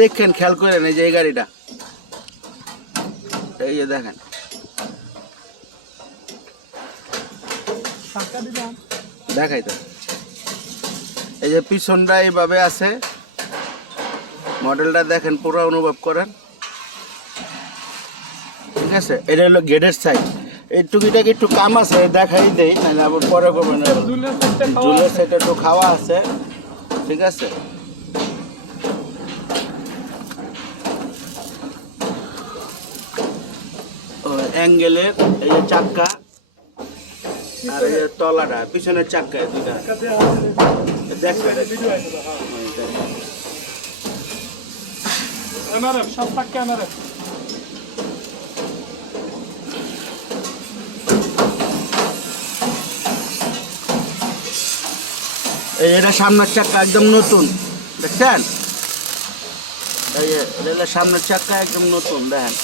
দেখেন খেয়াল করেন এই যে এই গাড়িটা। এই যে দেখেন। দেখাই তো। এই যে পিছনটা এইভাবে আছে। মডেলটা দেখেন পুরো অনুভব করেন। ঠিক আছে? এটা হলো গেটের সাইড এই টুকিটাকে একটু কাম আছে দেখাই দেই নাহলে আবার পরে করবেন। জুলের সাইডে একটু খাওয়া আছে। ঠিক আছে? অ্যাঙ্গেলের এই যে চাক্কা আর এই যে তলাটা পিছনের চাক্কা দুইটা। সব এই এটা সামনের চাক্কা একদম নতুন দেখছেন? এই রেলের সামনের চাক্কা একদম নতুন দেখেন।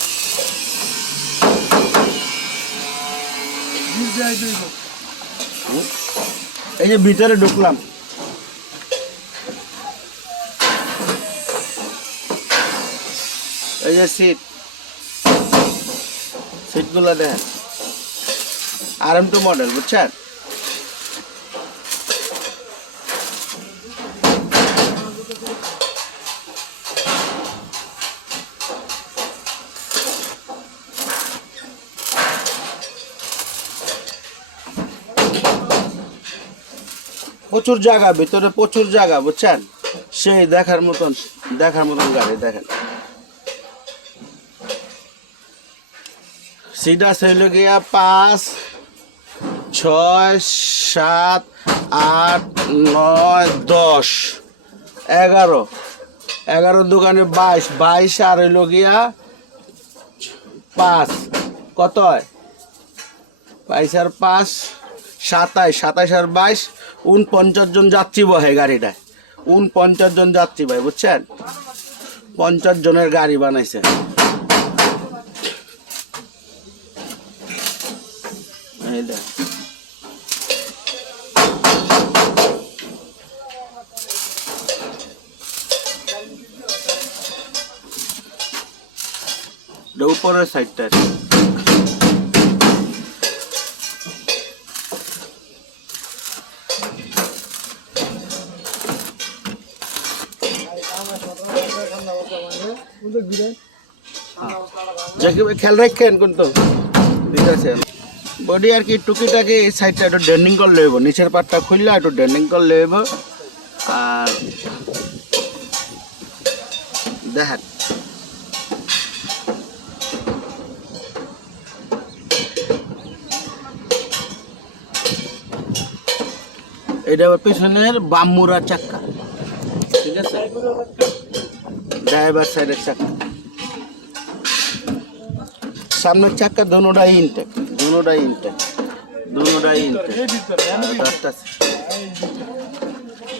এই যে ভিতরে ঢুকলাম। এই যে সিট সিটগুলো দেখেন আর এম টু মডেল বুঝছেন? প্রচুর জায়গা, ভিতরে প্রচুর জায়গা, বুঝছেন? সেই দেখার মতন দেখার মতন গাড়ি, দেখেন। সিটা হইল গিয়া পাঁচ, ছয়, সাত, আট, নয়, দশ, এগারো। এগারো দোকানে বাইশ বাইশ আর হইল গিয়া পাঁচ। কত হয়? বাইশ আর পাঁচ সাতাইশ সাতাইশ আর বাইশ উনপঞ্চাশ জন যাত্রী বহে গাড়িটায় উনপঞ্চাশ জন যাত্রী ভাই, বুঝছেন? পঞ্চাশ জনের গাড়ি বানাইছে। উপরের সাইডটা খেয়াল রাখেন কিন্তু। ঠিক আছে। বডি আর কি টুকিটাকে এই সাইডটা একটু ডেন্ডিং করলে হইব, নিচের পাটটা খুললে একটু ডেন্ডিং করলে হইব। আর দেখেন। এটা পিছনের বামুরা চাক্কা। ঠিক আছে? ড্রাইভার সাইডের চাকা। সামনের চাকা দুটাই ইনটেক দুটাই ইনটেক দুটাই ইনটেক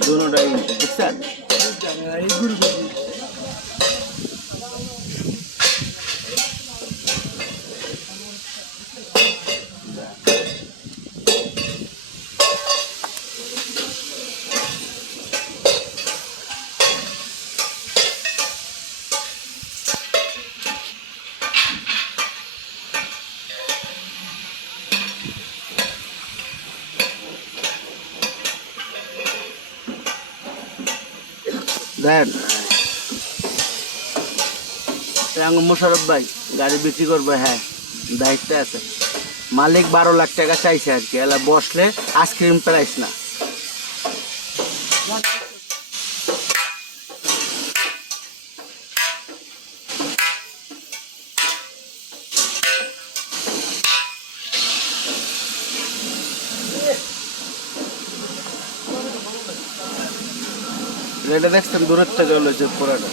দুটাই ইনটেক বুঝছেন? এই দেন। রাঙ্গ মোশারফ ভাই, গাড়ি বিক্রি করবে হ্যাঁ দায়িত্ব আছে। মালিক বারো লাখ টাকা চাইছে আর কি, এলা বসলে আইসক্রিম প্রাইস না। এটা দেখছেন দূরত্ব চলেছে হলো পুরাটা।